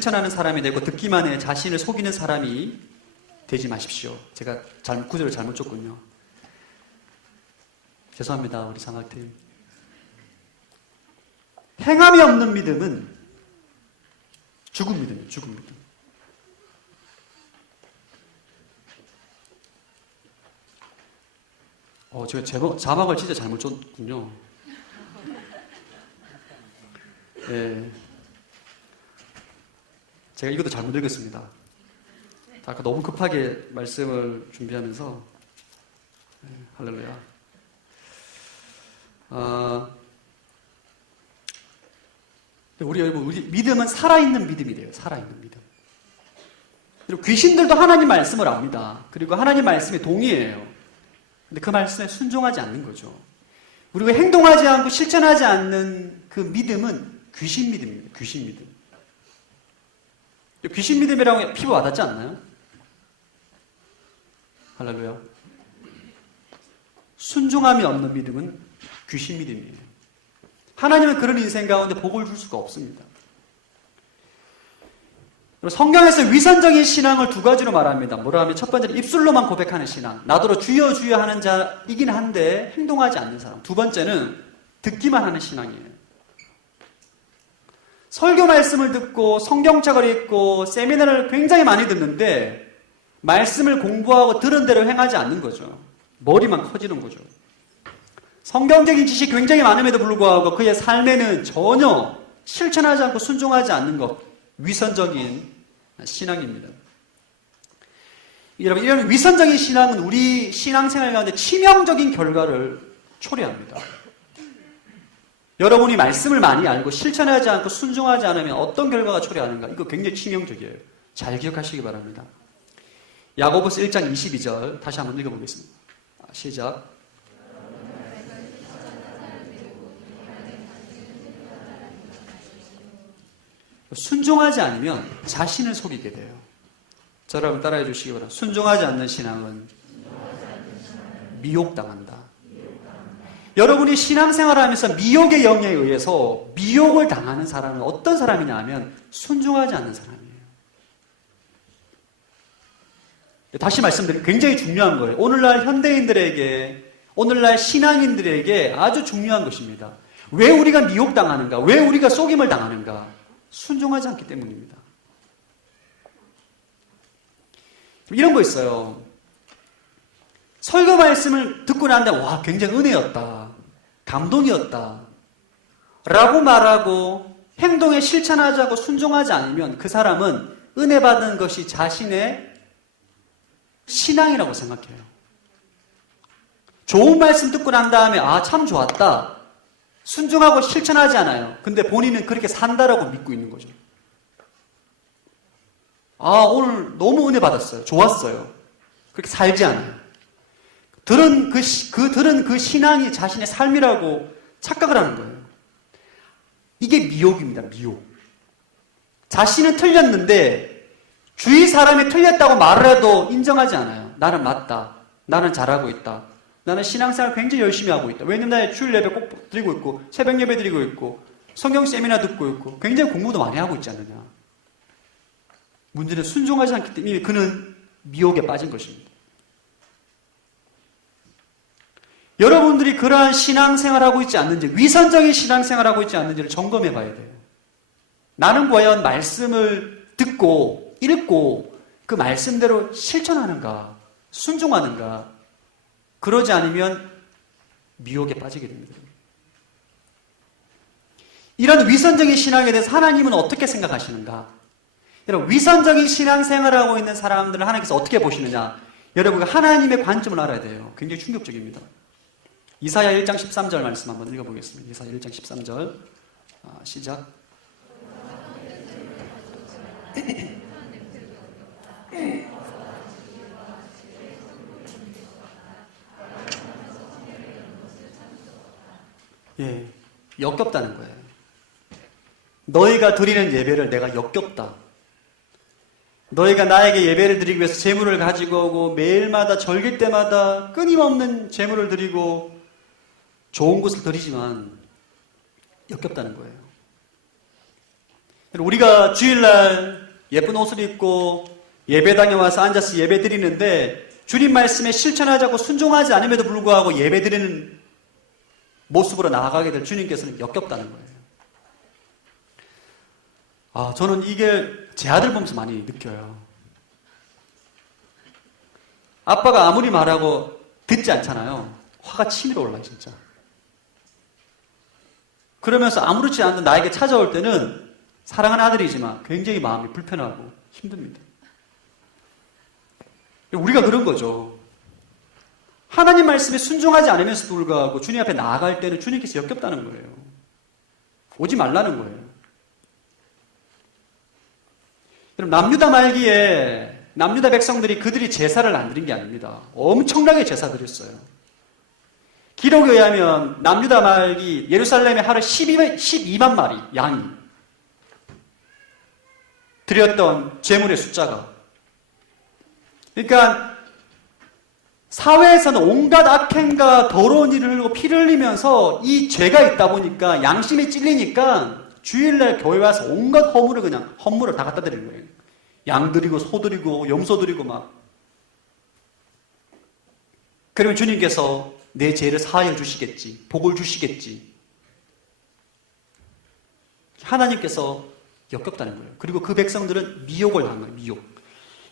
실천하는 사람이 되고 듣기만 해 자신을 속이는 사람이 되지 마십시오. 제가 구절을 잘못 줬군요. 죄송합니다, 우리 장학팀. 행함이 없는 믿음은 죽은 믿음이에요. 죽은 믿음. 제가 자막을 진짜 잘못 줬군요. 네. 제가 이것도 잘못 읽었습니다. 아까 너무 급하게 말씀을 준비하면서 할렐루야. 우리 믿음은 살아있는 믿음이 돼요. 살아있는 믿음. 그리고 귀신들도 하나님 말씀을 압니다. 그리고 하나님 말씀에 동의해요. 근데 그 말씀에 순종하지 않는 거죠. 우리가 행동하지 않고 실천하지 않는 그 믿음은 귀신 믿음입니다. 귀신 믿음. 귀신 믿음이라고 피부 와닿지 않나요? 할렐루야. 순종함이 없는 믿음은 귀신 믿음이에요. 하나님은 그런 인생 가운데 복을 줄 수가 없습니다. 성경에서 위선적인 신앙을 두 가지로 말합니다. 뭐라 하면 첫 번째는 입술로만 고백하는 신앙. 나더러 주여 주여 하는 자이긴 한데 행동하지 않는 사람. 두 번째는 듣기만 하는 신앙이에요. 설교 말씀을 듣고 성경책을 읽고 세미나를 굉장히 많이 듣는데 말씀을 공부하고 들은 대로 행하지 않는 거죠. 머리만 커지는 거죠. 성경적인 지식이 굉장히 많음에도 불구하고 그의 삶에는 전혀 실천하지 않고 순종하지 않는 것, 위선적인 신앙입니다. 여러분, 이런 위선적인 신앙은 우리 신앙생활 가운데 치명적인 결과를 초래합니다. 여러분이 말씀을 많이 알고 실천하지 않고 순종하지 않으면 어떤 결과가 초래하는가? 이거 굉장히 치명적이에요. 잘 기억하시기 바랍니다. 야고보서 1장 22절 다시 한번 읽어보겠습니다. 시작. 순종하지 않으면 자신을 속이게 돼요. 자, 여러분 따라해 주시기 바랍니다. 순종하지 않는 신앙은 미혹당한다. 여러분이 신앙생활을 하면서 미혹의 영에 의해서 미혹을 당하는 사람은 어떤 사람이냐 하면 순종하지 않는 사람이에요. 다시 말씀드리면 굉장히 중요한 거예요. 오늘날 현대인들에게, 오늘날 신앙인들에게 아주 중요한 것입니다. 왜 우리가 미혹당하는가? 왜 우리가 속임을 당하는가? 순종하지 않기 때문입니다. 이런 거 있어요. 설교 말씀을 듣고 나는데 와, 굉장히 은혜였다. 감동이었다. 라고 말하고 행동에 실천하지 않고 순종하지 않으면 그 사람은 은혜 받은 것이 자신의 신앙이라고 생각해요. 좋은 말씀 듣고 난 다음에 아, 참 좋았다. 순종하고 실천하지 않아요. 근데 본인은 그렇게 산다라고 믿고 있는 거죠. 아, 오늘 너무 은혜 받았어요. 좋았어요. 그렇게 살지 않아요. 들은 그 신앙이 자신의 삶이라고 착각을 하는 거예요. 이게 미혹입니다. 미혹. 자신은 틀렸는데 주위 사람이 틀렸다고 말을 해도 인정하지 않아요. 나는 맞다. 나는 잘하고 있다. 나는 신앙생활 굉장히 열심히 하고 있다. 왜냐면 나 주일 예배 꼭 드리고 있고 새벽 예배 드리고 있고 성경 세미나 듣고 있고 굉장히 공부도 많이 하고 있지 않느냐. 문제는 순종하지 않기 때문에 그는 미혹에 빠진 것입니다. 여러분들이 그러한 신앙생활하고 있지 않는지, 위선적인 신앙생활하고 있지 않는지를 점검해 봐야 돼요. 나는 과연 말씀을 듣고 읽고 그 말씀대로 실천하는가, 순종하는가. 그러지 않으면 미혹에 빠지게 됩니다. 이런 위선적인 신앙에 대해서 하나님은 어떻게 생각하시는가? 여러분, 위선적인 신앙생활하고 있는 사람들을 하나님께서 어떻게 보시느냐? 여러분, 하나님의 관점을 알아야 돼요. 굉장히 충격적입니다. 이사야 1장 13절 말씀 한번 읽어보겠습니다. 이사야 1장 13절 시작. 예, 역겹다는 거예요. 너희가 드리는 예배를 내가 역겹다. 너희가 나에게 예배를 드리기 위해서 제물을 가지고 오고 매일마다 절길 때마다 끊임없는 제물을 드리고 좋은 것을 드리지만 역겹다는 거예요. 우리가 주일날 예쁜 옷을 입고 예배당에 와서 앉아서 예배 드리는데 주님 말씀에 실천하자고 순종하지 않음에도 불구하고 예배 드리는 모습으로 나아가게 될 주님께서는 역겹다는 거예요. 저는 이게 제 아들 보면서 많이 느껴요. 아빠가 아무리 말하고 듣지 않잖아요. 화가 치밀어 올라요, 진짜. 그러면서 아무렇지 않은 나에게 찾아올 때는 사랑하는 아들이지만 굉장히 마음이 불편하고 힘듭니다. 우리가 그런 거죠. 하나님 말씀에 순종하지 않으면서도 불구하고 주님 앞에 나아갈 때는 주님께서 역겹다는 거예요. 오지 말라는 거예요. 여러분, 남유다 말기에 남유다 백성들이 그들이 제사를 안 드린 게 아닙니다. 엄청나게 제사 드렸어요. 기록에 의하면 남유다 말기 예루살렘에 하루 12만 마리 양이 드렸던 제물의 숫자가, 그러니까 사회에서는 온갖 악행과 더러운 일을 흘리고 피를 흘리면서 이 죄가 있다 보니까 양심이 찔리니까 주일날 교회 와서 온갖 허물을 다 갖다 드리는 거예요. 양 드리고 소 드리고 염소 드리고 막. 그러면 주님께서 내 죄를 사하여 주시겠지, 복을 주시겠지. 하나님께서 역겹다는 거예요. 그리고 그 백성들은 미혹을 한 거예요. 미혹.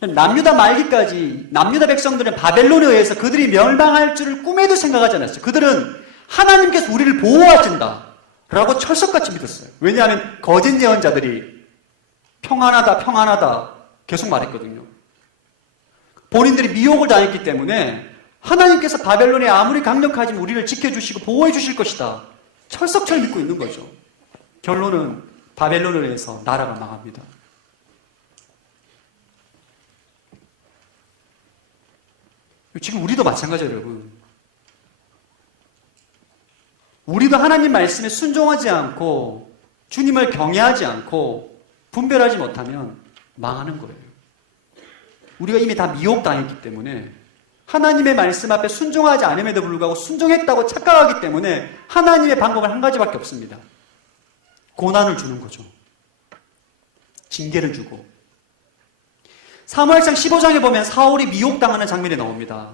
남유다 말기까지 남유다 백성들은 바벨론에 의해서 그들이 멸망할 줄을 꿈에도 생각하지 않았어요. 그들은 하나님께서 우리를 보호하신다 라고 철석같이 믿었어요. 왜냐하면 거짓 예언자들이 평안하다 평안하다 계속 말했거든요. 본인들이 미혹을 당했기 때문에 하나님께서 바벨론에 아무리 강력하지만 우리를 지켜주시고 보호해 주실 것이다, 철석철 믿고 있는 거죠. 결론은 바벨론에 의해서 나라가 망합니다. 지금 우리도 마찬가지예요, 여러분. 우리도 하나님 말씀에 순종하지 않고 주님을 경외하지 않고 분별하지 못하면 망하는 거예요. 우리가 이미 다 미혹당했기 때문에, 하나님의 말씀 앞에 순종하지 않음에도 불구하고 순종했다고 착각하기 때문에 하나님의 방법은 한 가지밖에 없습니다. 고난을 주는 거죠. 징계를 주고. 사무엘상 15장에 보면 사울이 미혹당하는 장면이 나옵니다.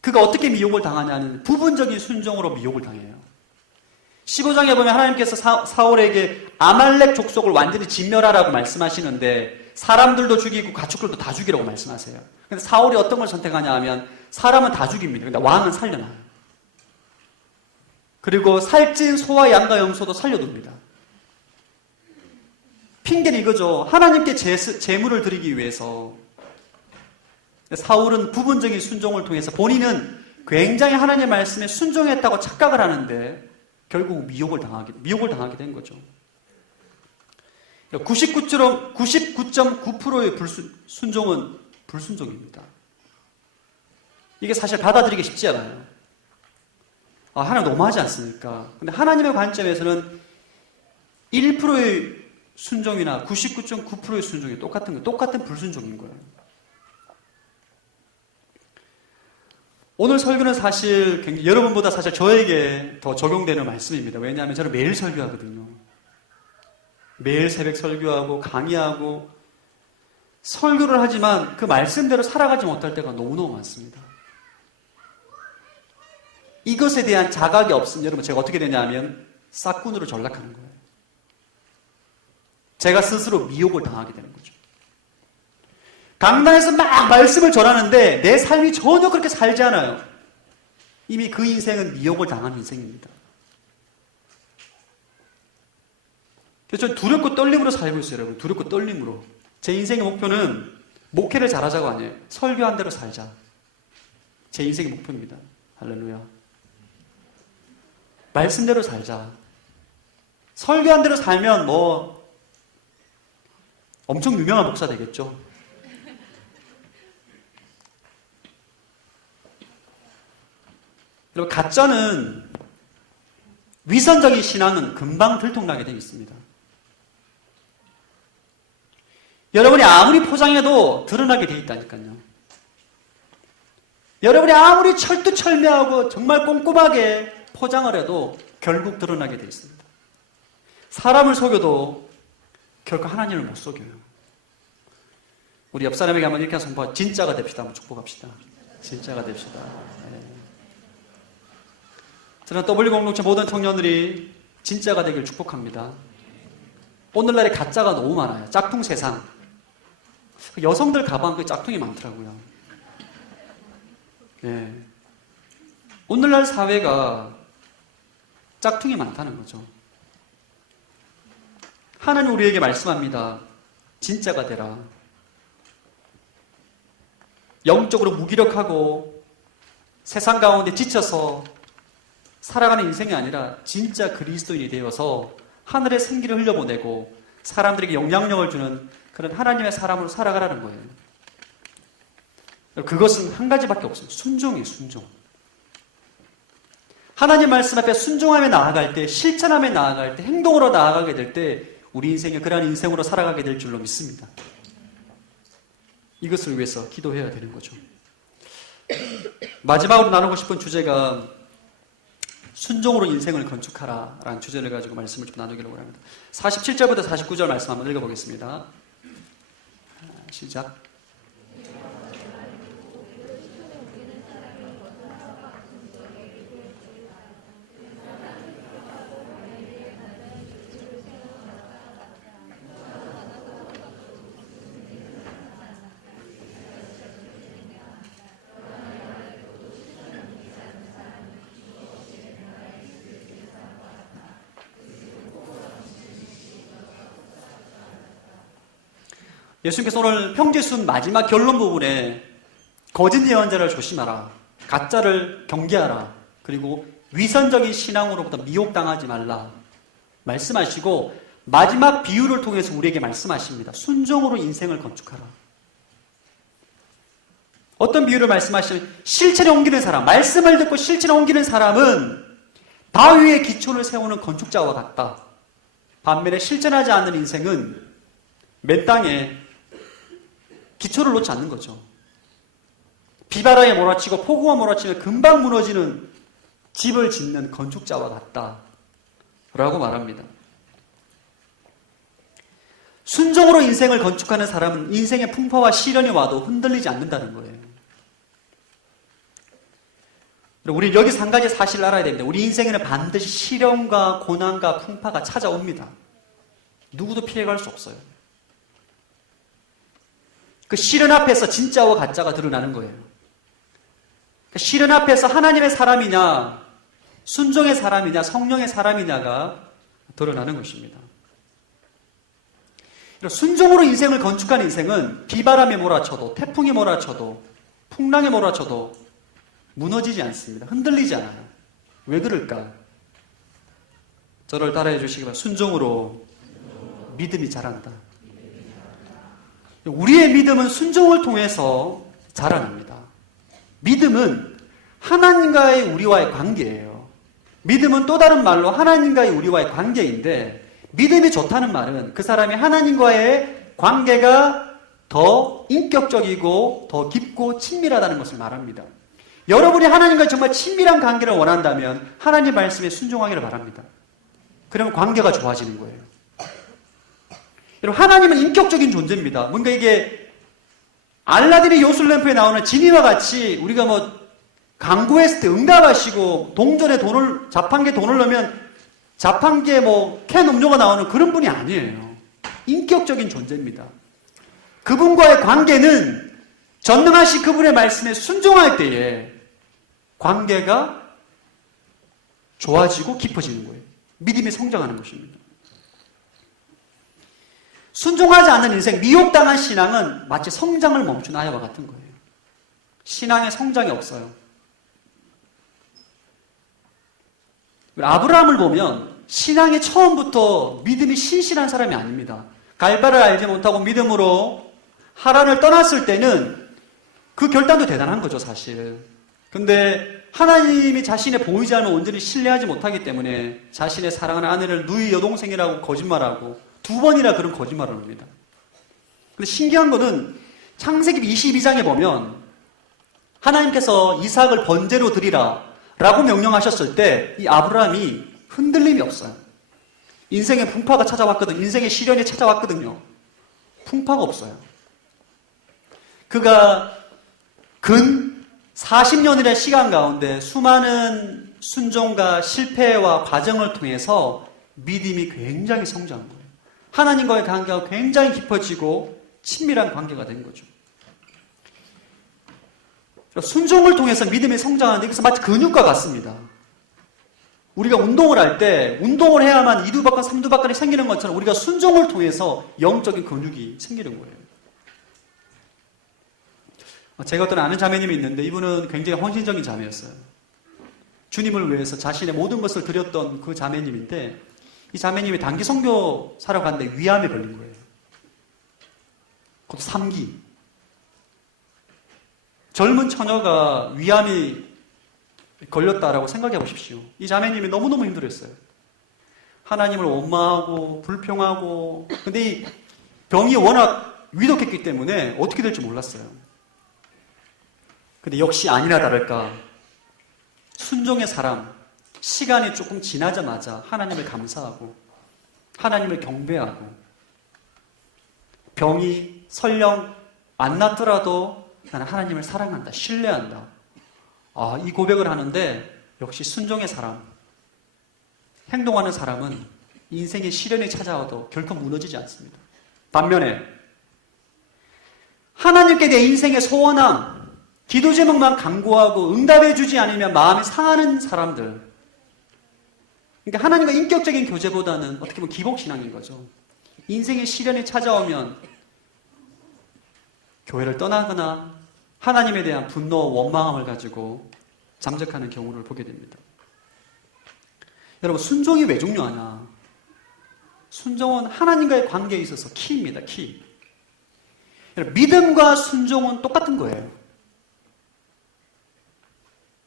그가 어떻게 미혹을 당하냐는 부분적인 순종으로 미혹을 당해요. 15장에 보면 하나님께서 사울에게 아말렉 족속을 완전히 진멸하라고 말씀하시는데 사람들도 죽이고 가축들도 다 죽이라고 말씀하세요. 근데 사울이 어떤 걸 선택하냐 하면 사람은 다 죽입니다. 근데 왕은 살려놔요. 그리고 살찐 소와 양과 염소도 살려둡니다. 핑계는 이거죠. 하나님께 제물을 드리기 위해서. 사울은 부분적인 순종을 통해서 본인은 굉장히 하나님의 말씀에 순종했다고 착각을 하는데 결국 미혹을 당하게 된 거죠. 99.9%의 순종은 불순종입니다. 이게 사실 받아들이기 쉽지 않아요. 하나님 너무하지 않습니까? 근데 하나님의 관점에서는 1%의 순종이나 99.9%의 순종이 똑같은 거예요. 똑같은 불순종인 거예요. 오늘 설교는 사실 여러분보다 사실 저에게 더 적용되는 말씀입니다. 왜냐하면 저는 매일 설교하거든요. 매일 새벽 설교하고 강의하고 설교를 하지만 그 말씀대로 살아가지 못할 때가 너무너무 많습니다. 이것에 대한 자각이 없으면 여러분 제가 어떻게 되냐면 싹군으로 전락하는 거예요. 제가 스스로 미혹을 당하게 되는 거죠. 강단에서 막 말씀을 전하는데 내 삶이 전혀 그렇게 살지 않아요. 이미 그 인생은 미혹을 당한 인생입니다. 그래서 저는 두렵고 떨림으로 살고 있어요, 여러분. 두렵고 떨림으로. 제 인생의 목표는 목회를 잘하자고 아니에요. 설교한 대로 살자. 제 인생의 목표입니다. 할렐루야. 말씀대로 살자. 설교한 대로 살면 엄청 유명한 목사 되겠죠. 여러분, 가짜는 위선적인 신앙은 금방 들통나게 되어 있습니다. 여러분이 아무리 포장해도 드러나게 되어 있다니까요. 여러분이 아무리 철두철미하고 정말 꼼꼼하게 포장을 해도 결국 드러나게 되어 있습니다. 사람을 속여도 결코 하나님을 못 속여요. 우리 옆 사람에게 한번 이렇게 선포하, 진짜가 됩시다. 한번 축복합시다. 진짜가 됩시다. 네. 저는 W 공동체 모든 청년들이 진짜가 되길 축복합니다. 오늘날에 가짜가 너무 많아요. 짝퉁 세상. 여성들 가방 그 짝퉁이 많더라고요. 네. 오늘날 사회가 짝퉁이 많다는 거죠. 하나님 우리에게 말씀합니다. 진짜가 되라. 영적으로 무기력하고 세상 가운데 지쳐서 살아가는 인생이 아니라 진짜 그리스도인이 되어서 하늘의 생기를 흘려보내고 사람들에게 영향력을 주는 그런 하나님의 사람으로 살아가라는 거예요. 그것은 한 가지밖에 없어요. 순종이에요. 순종. 하나님 말씀 앞에 순종하며 나아갈 때, 실천하며 나아갈 때, 행동으로 나아가게 될 때 우리 인생에 그러한 인생으로 살아가게 될 줄로 믿습니다. 이것을 위해서 기도해야 되는 거죠. 마지막으로 나누고 싶은 주제가 순종으로 인생을 건축하라 라는 주제를 가지고 말씀을 좀 나누기로 합니다. 47절부터 49절 말씀 한번 읽어보겠습니다. 시작. 예수님께서 오늘 평지순 마지막 결론 부분에 거짓 예언자를 조심하라, 가짜를 경계하라, 그리고 위선적인 신앙으로부터 미혹당하지 말라 말씀하시고 마지막 비유를 통해서 우리에게 말씀하십니다. 순종으로 인생을 건축하라. 어떤 비유를 말씀하시면 실천에 옮기는 사람, 말씀을 듣고 실천에 옮기는 사람은 바위에 기초를 세우는 건축자와 같다. 반면에 실천하지 않는 인생은 맨 땅에 기초를 놓지 않는 거죠. 비바람에 몰아치고 폭우가 몰아치면 금방 무너지는 집을 짓는 건축자와 같다 라고 말합니다. 순종으로 인생을 건축하는 사람은 인생의 풍파와 시련이 와도 흔들리지 않는다는 거예요. 우리 여기서 한 가지 사실을 알아야 됩니다. 우리 인생에는 반드시 시련과 고난과 풍파가 찾아옵니다. 누구도 피해갈 수 없어요. 그 시련 앞에서 진짜와 가짜가 드러나는 거예요. 그 시련 앞에서 하나님의 사람이냐, 순종의 사람이냐, 성령의 사람이냐가 드러나는 것입니다. 순종으로 인생을 건축한 인생은 비바람에 몰아쳐도, 태풍이 몰아쳐도, 풍랑에 몰아쳐도 무너지지 않습니다. 흔들리지 않아요. 왜 그럴까? 저를 따라해 주시기 바랍니다. 순종으로 믿음이 자란다. 우리의 믿음은 순종을 통해서 자라납니다. 믿음은 하나님과의 우리와의 관계예요. 믿음은 또 다른 말로 하나님과의 우리와의 관계인데, 믿음이 좋다는 말은 그 사람이 하나님과의 관계가 더 인격적이고 더 깊고 친밀하다는 것을 말합니다. 여러분이 하나님과 정말 친밀한 관계를 원한다면 하나님 말씀에 순종하기를 바랍니다. 그러면 관계가 좋아지는 거예요. 여러분, 하나님은 인격적인 존재입니다. 뭔가 이게 알라딘의 요술램프에 나오는 지니와 같이 우리가 뭐 강구했을 때 응답하시고 동전에 자판기에 돈을 넣으면 자판기에 뭐 캔 음료가 나오는 그런 분이 아니에요. 인격적인 존재입니다. 그분과의 관계는 전능하신 그분의 말씀에 순종할 때에 관계가 좋아지고 깊어지는 거예요. 믿음이 성장하는 것입니다. 순종하지 않는 인생, 미혹당한 신앙은 마치 성장을 멈춘 아이와 같은 거예요. 신앙에 성장이 없어요. 아브라함을 보면 신앙이 처음부터 믿음이 신실한 사람이 아닙니다. 갈바를 알지 못하고 믿음으로 하란을 떠났을 때는 그 결단도 대단한 거죠, 사실. 근데 하나님이 자신의 보호자를 온전히 신뢰하지 못하기 때문에 자신의 사랑하는 아내를 누이 여동생이라고 거짓말하고 2번이나 그런 거짓말을 합니다. 근데 신기한 거는 창세기 22장에 보면 하나님께서 이삭을 번제로 드리라 라고 명령하셨을 때 이 아브라함이 흔들림이 없어요. 인생의 풍파가 찾아왔거든. 인생의 시련이 찾아왔거든요. 풍파가 없어요. 그가 근 40년이라는 시간 가운데 수많은 순종과 실패와 과정을 통해서 믿음이 굉장히 성장한 거예요. 하나님과의 관계가 굉장히 깊어지고 친밀한 관계가 된 거죠. 순종을 통해서 믿음이 성장하는데 이것은 마치 근육과 같습니다. 우리가 운동을 할 때 운동을 해야만 2두박근, 3두박근이 생기는 것처럼 우리가 순종을 통해서 영적인 근육이 생기는 거예요. 제가 어떤 아는 자매님이 있는데 이분은 굉장히 헌신적인 자매였어요. 주님을 위해서 자신의 모든 것을 드렸던 그 자매님인데 이 자매님이 단기 선교사러 갔는데 위암에 걸린 거예요. 그것도 3기. 젊은 처녀가 위암이 걸렸다라고 생각해 보십시오. 이 자매님이 너무너무 힘들었어요. 하나님을 원망하고 불평하고 근데 이 병이 워낙 위독했기 때문에 어떻게 될지 몰랐어요. 근데 역시 아니나 다를까 순종의 사람, 시간이 조금 지나자마자 하나님을 감사하고 하나님을 경배하고 병이 설령 안 낫더라도 나는 하나님을 사랑한다, 신뢰한다. 이 고백을 하는데 역시 순종의 사람, 행동하는 사람은 인생의 시련이 찾아와도 결코 무너지지 않습니다. 반면에 하나님께 내 인생의 소원함, 기도 제목만 간구하고 응답해주지 않으면 마음이 상하는 사람들, 그러니까 하나님과 인격적인 교제보다는 어떻게 보면 기복신앙인 거죠. 인생의 시련이 찾아오면 교회를 떠나거나 하나님에 대한 분노, 원망함을 가지고 잠적하는 경우를 보게 됩니다. 여러분, 순종이 왜 중요하냐? 순종은 하나님과의 관계에 있어서 키입니다. 키. 여러분, 믿음과 순종은 똑같은 거예요.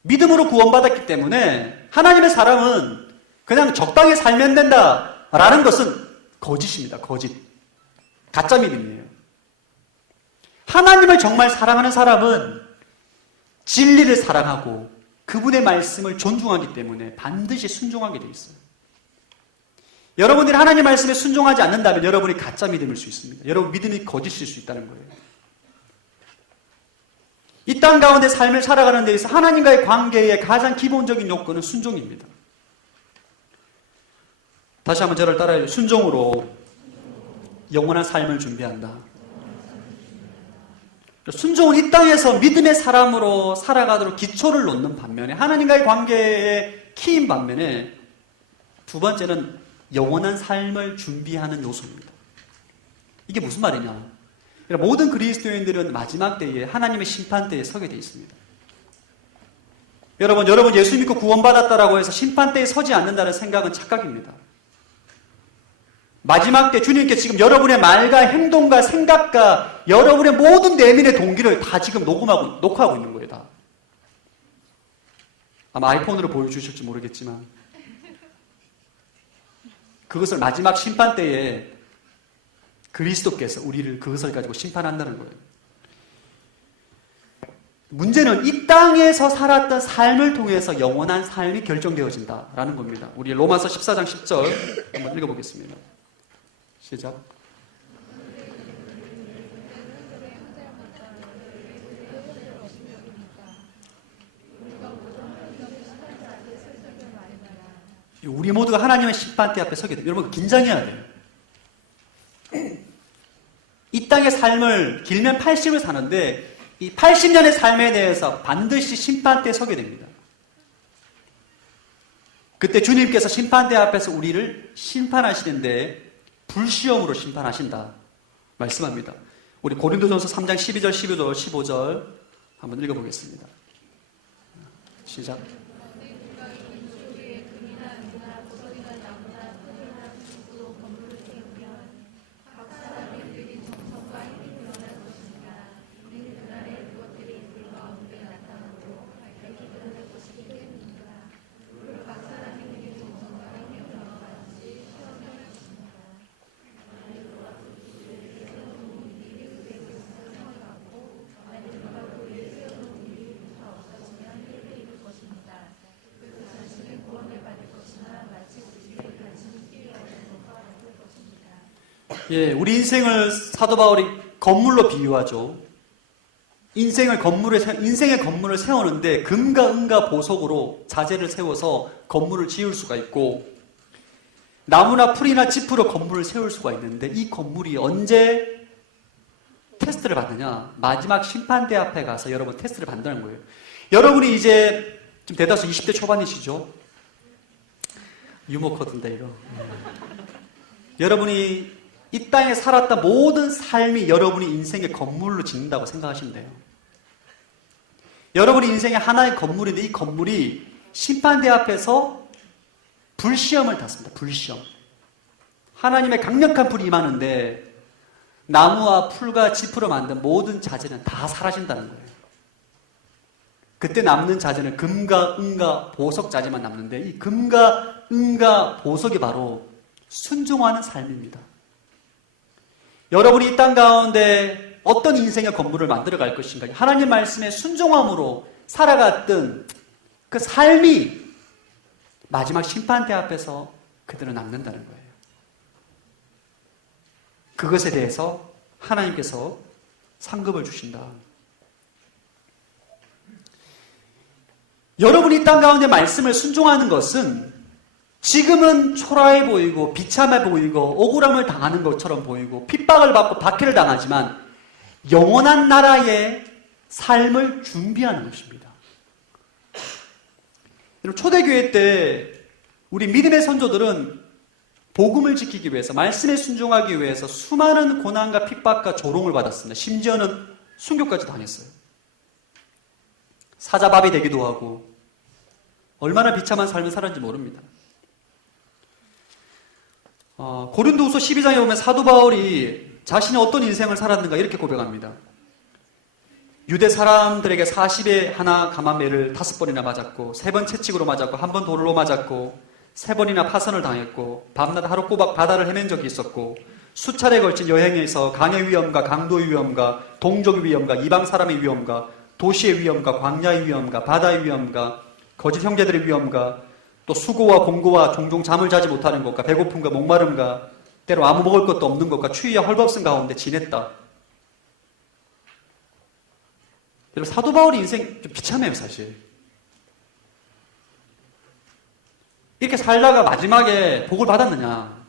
믿음으로 구원받았기 때문에 하나님의 사람은 그냥 적당히 살면 된다라는 것은 거짓입니다. 거짓. 가짜 믿음이에요. 하나님을 정말 사랑하는 사람은 진리를 사랑하고 그분의 말씀을 존중하기 때문에 반드시 순종하게 돼 있어요. 여러분들이 하나님 말씀에 순종하지 않는다면 여러분이 가짜 믿음일 수 있습니다. 여러분 믿음이 거짓일 수 있다는 거예요. 이 땅 가운데 삶을 살아가는 데 있어서 하나님과의 관계의 가장 기본적인 요건은 순종입니다. 다시 한번 저를 따라해 주세요. 순종으로 영원한 삶을 준비한다. 순종은 이 땅에서 믿음의 사람으로 살아가도록 기초를 놓는 반면에 하나님과의 관계의 키인 반면에 두 번째는 영원한 삶을 준비하는 요소입니다. 이게 무슨 말이냐? 모든 그리스도인들은 마지막 때에 하나님의 심판대에 서게 되어 있습니다. 여러분 예수 믿고 구원받았다라고 해서 심판대에 서지 않는다는 생각은 착각입니다. 마지막 때 주님께 지금 여러분의 말과 행동과 생각과 여러분의 모든 내면의 동기를 다 지금 녹화하고 있는 거예요. 다. 아마 아이폰으로 보여주실지 모르겠지만 그것을 마지막 심판 때에 그리스도께서 우리를 그것을 가지고 심판한다는 거예요. 문제는 이 땅에서 살았던 삶을 통해서 영원한 삶이 결정되어진다라는 겁니다. 우리 로마서 14장 10절 한번 읽어보겠습니다. 시작. 우리 모두가 하나님의 심판대 앞에 서게 돼요. 여러분 긴장해야 돼요. 이 땅의 삶을 길면 80을 사는데 이 80년의 삶에 대해서 반드시 심판대에 서게 됩니다. 그때 주님께서 심판대 앞에서 우리를 심판하시는데 불시험으로 심판하신다 말씀합니다. 우리 고린도전서 3장 12절, 15절, 15절 한번 읽어보겠습니다. 시작. 예, 우리 인생을 사도 바울이 건물로 비유하죠. 인생의 건물을 세우는데 금과 은과 보석으로 자재를 세워서 건물을 지을 수가 있고, 나무나 풀이나 짚으로 건물을 세울 수가 있는데, 이 건물이 언제 테스트를 받느냐? 마지막 심판대 앞에 가서 여러분 테스트를 받는다는 거예요. 여러분이 이제 좀 대다수 20대 초반이시죠? 유머 코드인데 이거. 여러분이 이 땅에 살았던 모든 삶이 여러분이 인생의 건물로 짓는다고 생각하시면 돼요. 여러분이 인생의 하나의 건물인데, 이 건물이 심판대 앞에서 불시험을 탔습니다. 불시험. 하나님의 강력한 불이 임하는데 나무와 풀과 짚으로 만든 모든 자재는 다 사라진다는 거예요. 그때 남는 자재는 금과 은과 보석 자재만 남는데, 이 금과 은과 보석이 바로 순종하는 삶입니다. 여러분이 이 땅 가운데 어떤 인생의 건물을 만들어 갈 것인가, 하나님 말씀에 순종함으로 살아갔던 그 삶이 마지막 심판대 앞에서 그대로 남는다는 거예요. 그것에 대해서 하나님께서 상급을 주신다. 여러분이 이 땅 가운데 말씀을 순종하는 것은 지금은 초라해 보이고 비참해 보이고 억울함을 당하는 것처럼 보이고 핍박을 받고 박해를 당하지만 영원한 나라의 삶을 준비하는 것입니다. 여러분, 초대교회 때 우리 믿음의 선조들은 복음을 지키기 위해서, 말씀에 순종하기 위해서 수많은 고난과 핍박과 조롱을 받았습니다. 심지어는 순교까지 당했어요. 사자밥이 되기도 하고 얼마나 비참한 삶을 살았는지 모릅니다. 고린도후서 12장에 보면 사도 바울이 자신이 어떤 인생을 살았는가 이렇게 고백합니다. 유대 사람들에게 40에 하나 감한 매를 5번이나 맞았고, 3번 채찍으로 맞았고, 1번 돌로 맞았고, 3번이나 파선을 당했고, 밤낮 하루 꼬박 바다를 헤맨 적이 있었고, 수차례에 걸친 여행에서 강의 위험과 강도의 위험과 동족의 위험과 이방 사람의 위험과 도시의 위험과 광야의 위험과 바다의 위험과 거짓 형제들의 위험과 또 수고와 공고와 종종 잠을 자지 못하는 것과 배고픔과 목마름과 때로 아무 먹을 것도 없는 것과 추위와 헐벗음 가운데 지냈다. 여러분, 사도 바울의 인생 좀 비참해요, 사실. 이렇게 살다가 마지막에 복을 받았느냐?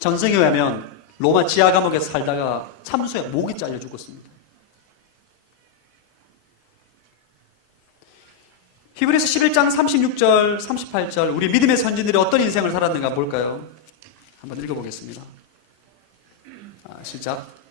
전승에 의하면 로마 지하 감옥에서 살다가 참수에 목이 잘려 죽었습니다. 히브리서 11장 36절, 38절, 우리 믿음의 선진들이 어떤 인생을 살았는가 볼까요? 한번 읽어보겠습니다. 시작.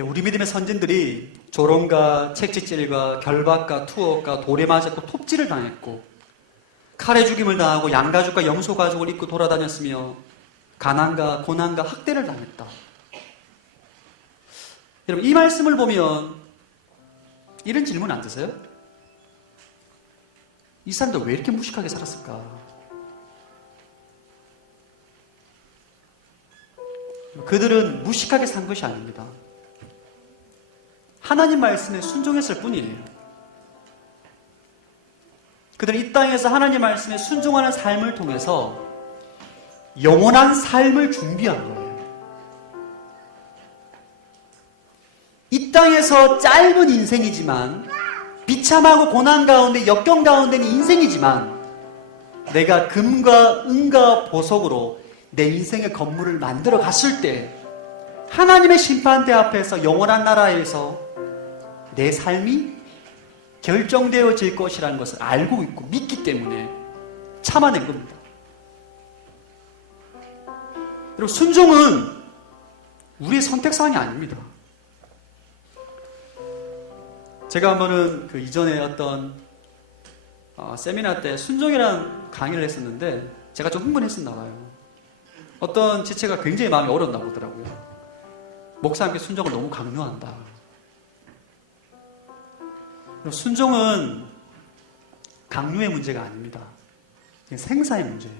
우리 믿음의 선진들이 조롱과 채찍질과 결박과 투옥과 돌에 맞았고 톱질을 당했고 칼에 죽임을 당하고 양가죽과 염소가죽을 입고 돌아다녔으며 가난과 고난과 학대를 당했다. 여러분, 이 말씀을 보면 이런 질문 안 드세요? 이 사람들 왜 이렇게 무식하게 살았을까? 그들은 무식하게 산 것이 아닙니다. 하나님 말씀에 순종했을 뿐이에요. 그들은 이 땅에서 하나님 말씀에 순종하는 삶을 통해서 영원한 삶을 준비한 거예요. 이 땅에서 짧은 인생이지만, 비참하고 고난 가운데 역경 가운데는 인생이지만, 내가 금과 은과 보석으로 내 인생의 건물을 만들어 갔을 때 하나님의 심판대 앞에서 영원한 나라에서 내 삶이 결정되어질 것이라는 것을 알고 있고 믿기 때문에 참아낸 겁니다. 여러분, 순종은 우리의 선택사항이 아닙니다. 제가 한번은 그 이전에 어떤 세미나 때 순종이라는 강의를 했었는데 제가 좀 흥분했었나 봐요. 어떤 지체가 굉장히 마음이 어렸나 보더라고요. 목사님께 순종을 너무 강요한다. 순종은 강요의 문제가 아닙니다. 생사의 문제예요.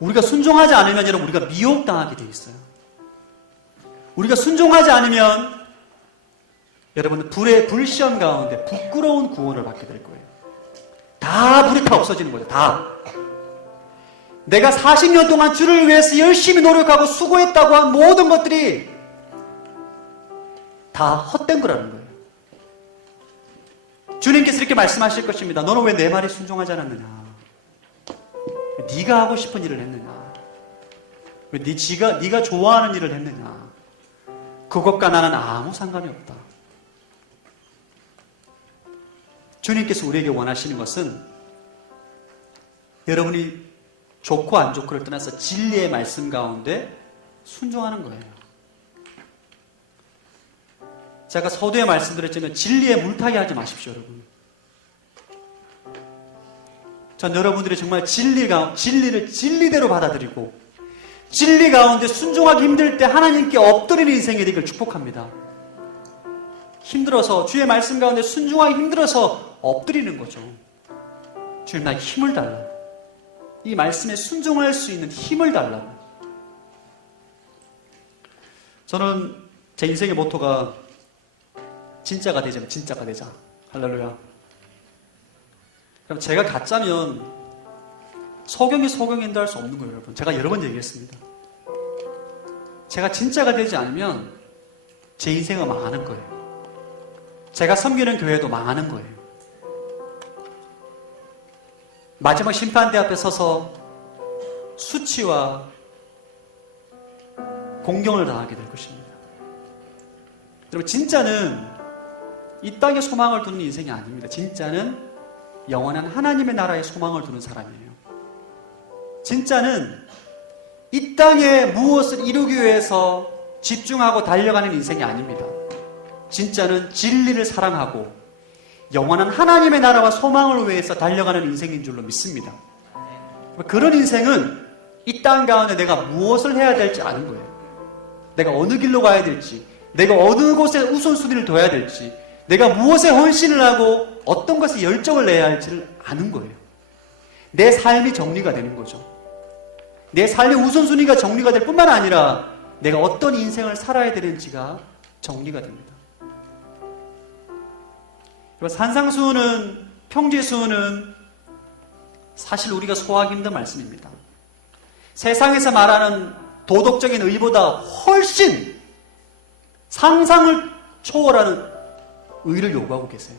우리가 순종하지 않으면 여러분 우리가 미혹당하게 돼 있어요. 우리가 순종하지 않으면 여러분은 불시험 가운데 부끄러운 구원을 받게 될 거예요. 다 불이 타 없어지는 거죠. 다. 내가 40년 동안 주를 위해서 열심히 노력하고 수고했다고 한 모든 것들이 다 헛된 거라는 거예요. 주님께서 이렇게 말씀하실 것입니다. 너는 왜 내 말에 순종하지 않았느냐? 네가 하고 싶은 일을 했느냐? 왜 네가 좋아하는 일을 했느냐? 그것과 나는 아무 상관이 없다. 주님께서 우리에게 원하시는 것은 여러분이 좋고 안 좋고를 떠나서 진리의 말씀 가운데 순종하는 거예요. 제가 서두에 말씀드렸지만 진리에 물타기 하지 마십시오, 여러분. 전 여러분들이 정말 진리를 진리대로 받아들이고 진리 가운데 순종하기 힘들 때 하나님께 엎드리는 인생이 되기를 축복합니다. 힘들어서 주의 말씀 가운데 순종하기 힘들어서 엎드리는 거죠. 주님 나에게 힘을 달라. 이 말씀에 순종할 수 있는 힘을 달라고. 저는 제 인생의 모토가 진짜가 되자, 진짜가 되자. 할렐루야. 그럼 제가 가짜면 소경이 소경인도 할 수 없는 거예요, 여러분. 제가 여러 번 얘기했습니다. 제가 진짜가 되지 않으면 제 인생은 망하는 거예요. 제가 섬기는 교회도 망하는 거예요. 마지막 심판대 앞에 서서 수치와 공경을 당하게 될 것입니다. 여러분, 진짜는 이 땅에 소망을 두는 인생이 아닙니다. 진짜는 영원한 하나님의 나라에 소망을 두는 사람이에요. 진짜는 이 땅에 무엇을 이루기 위해서 집중하고 달려가는 인생이 아닙니다. 진짜는 진리를 사랑하고 영원한 하나님의 나라와 소망을 위해서 달려가는 인생인 줄로 믿습니다. 그런 인생은 이 땅 가운데 내가 무엇을 해야 될지 아는 거예요. 내가 어느 길로 가야 될지, 내가 어느 곳에 우선순위를 둬야 될지, 내가 무엇에 헌신을 하고 어떤 것에 열정을 내야 할지를 아는 거예요. 내 삶이 정리가 되는 거죠. 내 삶의 우선순위가 정리가 될 뿐만 아니라 내가 어떤 인생을 살아야 되는지가 정리가 됩니다. 산상수훈은, 평지수훈은 사실 우리가 소화하기 힘든 말씀입니다. 세상에서 말하는 도덕적인 의보다 훨씬 상상을 초월하는 의를 요구하고 계세요.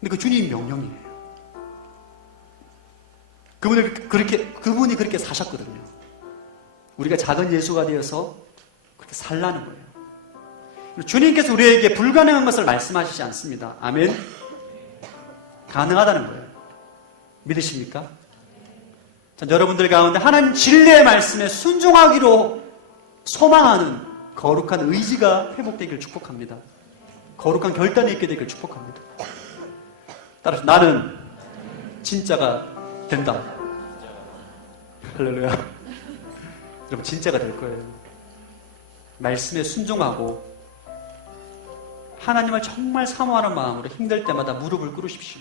근데 그 주님 명령이에요. 그분이 그렇게 사셨거든요. 우리가 작은 예수가 되어서 그렇게 살라는 거예요. 주님께서 우리에게 불가능한 것을 말씀하시지 않습니다. 아멘. 가능하다는 거예요. 믿으십니까? 자, 여러분들 가운데 하나님 진리의 말씀에 순종하기로 소망하는 거룩한 의지가 회복되기를 축복합니다. 거룩한 결단이 있게 되기를 축복합니다. 따라서 나는 진짜가 된다. 할렐루야. 여러분 진짜가 될 거예요. 말씀에 순종하고 하나님을 정말 사모하는 마음으로 힘들 때마다 무릎을 꿇으십시오.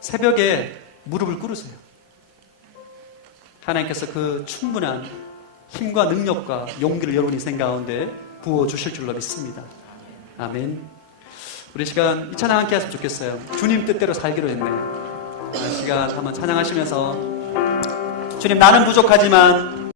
새벽에 무릎을 꿇으세요. 하나님께서 그 충분한 힘과 능력과 용기를 여러분 인생 가운데 부어주실 줄로 믿습니다. 아멘. 우리 시간 이 찬양 함께 했으면 좋겠어요. 주님 뜻대로 살기로 했네. 이 시간 한번 찬양하시면서 주님 나는 부족하지만